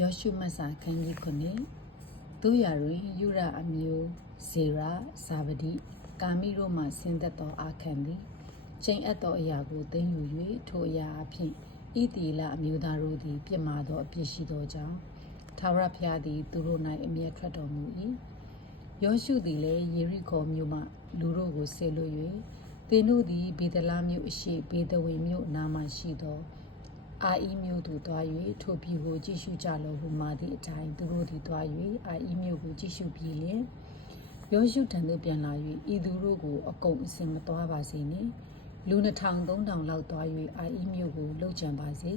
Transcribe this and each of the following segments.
ယောရှုမတ်စာခန်းကြီး9တို့ရာတွင်ယူရအမျိုးဇေရာဇာဗဒိကာမိတို့မှဆင်းသက်သောအာခန်သည်ချိန်အပ်သောအရာကိုသိမ်းယူ၍ထိုအရာအဖြစ်ဣတိလအမျိုးသားတို့သည်ပြစ်မှားသောအပြစ်ရှိသောကြောင့်ထာဝရဘုရားသည်သူတို့၌အမျက်ထွက်တော်မူ၏ယောရှုသည်လည်းယေရိခေါမြို့မှလူတို့ကိုဆေလွတ်၍သင်တို့သည်ဗေဒလမြို့အရှိဗေဒဝင်မြို့အနားမှရှိသောအာဣမြို့သို့သွား၍ထိုပြည်ကိုကြည့်ရှုကြလော့ဟုမှာသည့်အတိုင်းသူတို့သည်သွား၍အာဣမြို့ကိုကြည့်ရှုပြီးလျှင်ယောရှုထံသို့ပြန်လာ၍ဤသူတို့ကိုအကုန်အစင်မသွားပါစေနှင့်လူ2000-3000လောက်သွား၍အာဣမြို့ကိုလှုပ်ကြံပါစေ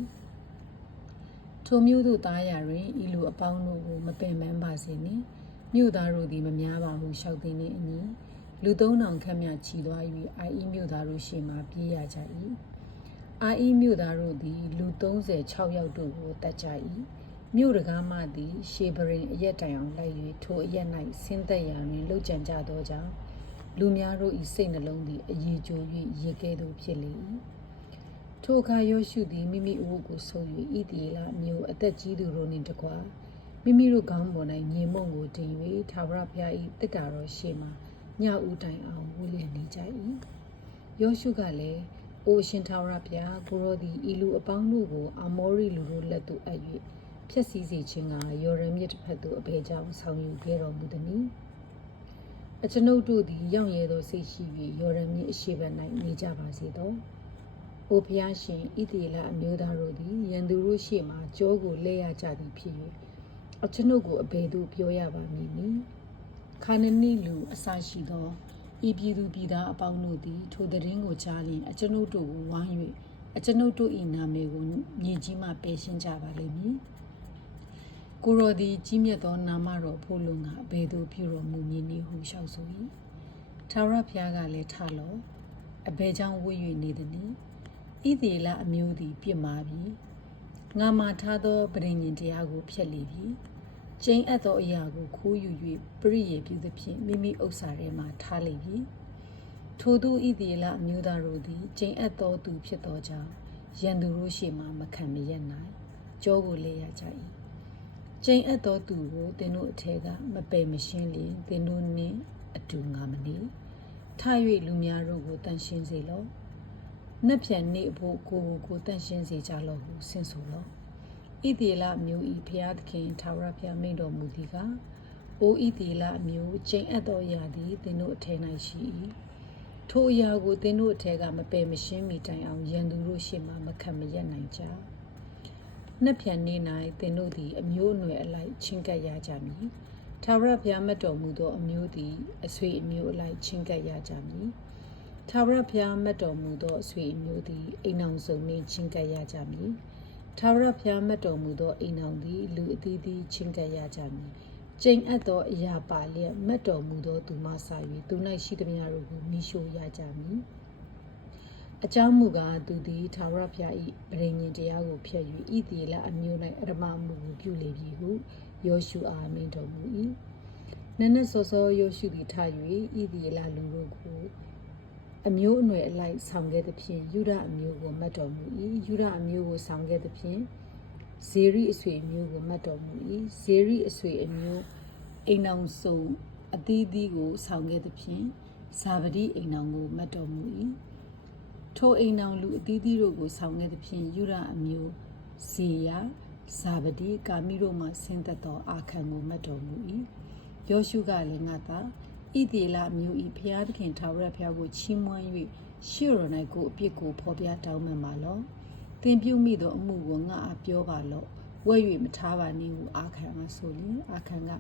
ထိုမြို့သို့သားရာတွင်ဤလူအပေါင်းတို့ကိုမပင်ပန်းပါစေနှင့်မြို့သားတို့သည်မများပါဟုလျှောက်သည်နှင့်အညီလူ3000ခန့်မြချီသွား၍အာဣမြို့သားတို့ရှေ့မှပြေးရကြ၏အာဣမြို့သားတို့သည်လူ36ယောက်တို့ကိုတတ်ကြ၏မြို့တကားမှသည်ရှေဗရင်အရက်တိုင်အောင်လိုက်၍ထိုအရက်၌ဆင်းသက်ရာတွင်လှုပ်ကြံကြသောကြောင့်လူများတို့၏စိတ်နှလုံးသည်အည်ကြို၍ရေကဲ့သို့ဖြစ်လေ၏ထိုအခါယောရှုသည်မိမိအဝတ်ကိုဆုပ်၍ဣသရေလမြို့အသက်ကြီးသူတို့နှင့်တကွမိမိတို့ခေါင်းပေါ်၌မြေမှုန့်ကိုတင်၍ထာဝရဘုရား၏တစ္ဆာတော်ရှေ့မှညဦးတိုင်အောင်ဝိလျက်နေကြ၏ယောရှုကလည်းအိုရှင်ထာဝရဘုရားကိုရောသည်ဤလူအပေါင်းတို့ကိုအာမောရိလူတို့လက်သို့အပ်၍ဖျက်ဆီးစေခြင်းကယော်ဒန်မြစ်တစ်ဖက်သို့အဘယ်ကြောင့်ဆောင်ယူခဲ့တော်မူသနည်းအကျွန်ုပ်တို့သည်ရောက်ရဲသောစိတ်ရှိ၍ယော်ဒန်မြစ်အရှေ့ဘက်၌နေကြပါစေသောအိုဘုရားရှင်ဣသရေလအမျိုးသားတို့သည်ရန်သူတို့ရှေ့မှကြောကိုလဲရကြသည်ဖြစ်၍အကျွန်ုပ်ကိုအဘယ်သို့ပြောရပါမည်နည်းခါနနိလူအစရှိသောဤပြည်သူပြည်သားအပေါင်းတို့သည်ထိုသတင်းကိုကြားလျှင်အကျွန်ုပ်တို့ကိုဝိုင်း၍အကျွန်ုပ်တို့၏နာမည်ကိုမြေကြီးမှပယ်ရှင်းကြပါလိမ့်မည်ကိုရောသည်ကြီးမြတ်သောနာမတော်ဖို့လုံကအဘယ်သို့ပြုတော်မူမည်နည်းဟုလျှောက်ဆို၏ထာဝရဘုရားကလည်းထလော့အဘယ်ကြောင့်ဝှေ့၍နေသနည်းဣသရေလအမျိုးသည်ပြစ်မှားပြီငါမှာထားသောပဋိညာဉ်တရားကိုဖျက်လေပြီကျိန်အပ်သောအရာကိုခိုးယူ၍ပရိယေပြုသဖြင့်မိမိဥစ္စာထဲမှထားလေပြီထိုသူဣသရေလအမျိုးသားတို့သည်ကျိန်အပ်သောသူဖြစ်သောကြောင့်ရန်သူတို့ရှေ့မှမခံမရက်နိုင်ကြောကိုလဲရကြ၏ကျိန်အပ်သောသူကိုသင်တို့အထက်ကမပယ်မရှင်းလျင်သင်တို့နှင့်အတူငါမနေထ၍လူများတို့ကိုတန်ရှင်းစေလော့နှက်ဖြန်နေဖို့ကိုတန်ရှင်းစေကြလော့ဟုဆင့်ဆိုလော့ဣသရေလမျိုးဤဘုရားသခင်ထာဝရဘုရားမိန့်တော်မူသည်ကအိုဣသရေလမျိုးကျိန်အပ်သောအရာသည်သင်တို့အထက်၌ရှိ၏ထိုအရာကိုသင်တို့အထက်ကမပယ်မရှင်းမီတိုင်အောင်ရန်သူတို့ရှေ့မှမခံမရက်နိုင်ကြနှက်ဖြန်နေ၌သင်တို့သည်အမျိုးအနွယ်အလိုက်ချင်းကပ်ရကြမည်ထာဝရဘုရားမတ်တော်မူသောအမျိုးသည်အဆွေအမျိုးအလိုက်ချင်းကပ်ရကြမည်ထာဝရဘုရားမတ်တော်မူသောအဆွေအမျိုးသည်အိမ်အောင်စုံနှင့်ချင်းကပ်ရကြမည်ထာဝရဘုရားမတ်တော်မူသောအိမ်အောင်သည်လူအသီးသီးချင်းကပ်ရကြမည်ကျိန်အပ်သောအရာပါလျက်မတ်တော်မူသောသူမှစ၍သူ၌ရှိသမျှတို့ကိုမိရှို့ရကြမည်အကြောင်းမူကားသူသည်ထာဝရဘုရား၏ပဋိညာဉ်တရားကိုဖျက်၍ဣသရေလအမျိုး၌အဓမ္မမှုကိုပြုလေပြီဟုယောရှုအားမိန့်တော်မူ၏နန်းနစောစောယောရှုသည်ထ၍ဣသရေလလူတို့ကိုအမျိုးအနွယ်အလိုက်ဆောင်ခဲ့သဖြင့်ယူဒအမျိုးကိုမတ်တော်မူ၏ယူဒအမျိုးကိုဆောင်ခဲ့သဖြင့်ဇေရိအဆွေအမျိုးကိုမတ်တော်မူ၏ဇေရိအဆွေအမျိုးအိမ်အောင်စုံအသီးသီးကိုဆောင်ခဲ့သဖြင့်ဇာဗဒိအိမ်အောင်ကိုမတ်တော်မူ၏ထိုအိမ်အောင်လူအသီးသီးတို့ကိုဆောင်ခဲ့သဖြင့်ယူဒအမျိုးဇေယဇာဗဒိကာမိတို့မှဆင်းသက်သောအာခန်ကိုမတ်တော်မူ၏ယောရှုကလည်းငါသာဣသရေလမျိုးဤဘုရားသခင်ထာဝရဘုရားကိုချီးမွမ်း၍ရှေ့တော်၌ကိုအပြစ်ကိုဖော်ပြတောင်းပန်ပါလော့သင်ပြုမိသောအမှုကိုငါအားပြောပါလော့ဝဲ၍မထားပါနှင့်ဟုအာခန်အားဆိုလျင်အာခန်က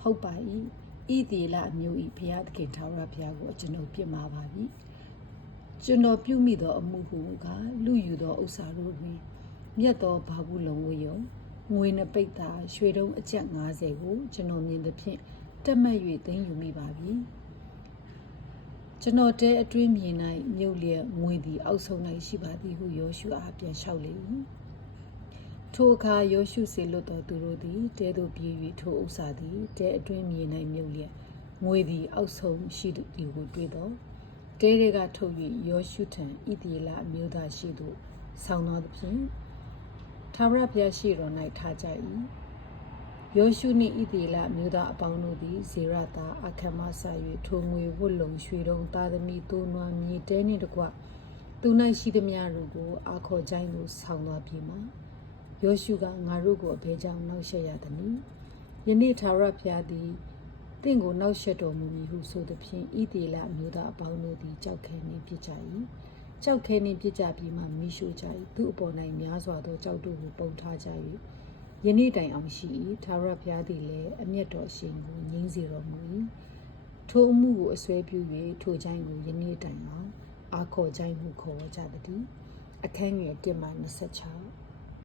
ဟုတ်ပါ၏ဣသရေလအမျိုးဤဘုရားသခင်ထာဝရဘုရားကိုကျွန်ုပ်ပြစ်မှားပါပြီကျွန်တော်ပြုမိသောအမှုဟုကလူယူသောဥစ္စာတို့တွင်မြတ်သောဘာဘူးလုံးဝယုံငွေနှစ်ပိတ်သာရွှေတုံးအကျပ်90ကိုကျွန်တော်မြင်သဖြင့်တက်မှတ်၍သိမ်းယူမိပါပြီကျွန်တော်တဲအတွင်းမြေ၌မြုပ်လျက်ငွေသည်အောက်ဆုံး၌ရှိပါသည်ဟုယောရှုအားပြန်လျှောက်လေ၏ထိုအခါယောရှုစေလွတ်တော်သူတို့သည်တဲသို့ပြေး၍ထိုဥစ္စာသည်တဲအတွင်းမြေ၌မြုပ်လျက်ငွေသည်အောက်ဆုံးရှိသည်ကိုတွေ့သောတဲတွေကထုတ်၍ယောရှုထံဣသရေလအမျိုးသားရှိသို့ဆောင်းတော်သဖြင့်ထာဝရဘုရားရှိတော်၌ထားကြ၏ ယောရှုနှင့်ဣသေလမြို့သားအပေါင်းတို့သည်ဇေရသာအခမဆာ၍ထိုငွေဝတ်လုံရွှေတုံးသားသမီးသိုးနွားမြေတဲနှင့်တကွသူ၌ရှိသမျှတို့ကိုအာခေါ်ကြိုင်းကိုဆောင်းသွားပြီမှာယောရှုကငါတို့ကိုအဘဲကြောင့်နောက်ဆက်ရသည်။ယနေ့ထာဝရဘုရားသည်တင့်ကိုနောက်ဆက်တော်မူမည်ဟုဆိုသဖြင့်ဣသေလမြို့သားအပေါင်းတို့သည်ကြောက်ခဲနှင့်ပြစ်ကြ၏။ကြောက်ခဲနှင့်ပြစ်ကြပြီးမှမိရှို့ကြ၏သူ့အပေါ်၌များစွာသောကြောက်တို့ကိုပုံထားကြ၍ယနေ့တိုင်အောင်ရှိ၏ထာဝရဘုရားသည်လည်းအမျက်တော်အရှိန်ကိုငြိမ်းစေတော်မူ၏ထိုအမှုကိုအစွဲပြု၍ထိုကြိုင်းကိုယနေ့တိုင်အောင်အာခေါ်ကြိုင်းဟုခေါ်ကြသည်အခန်းငယ်1-26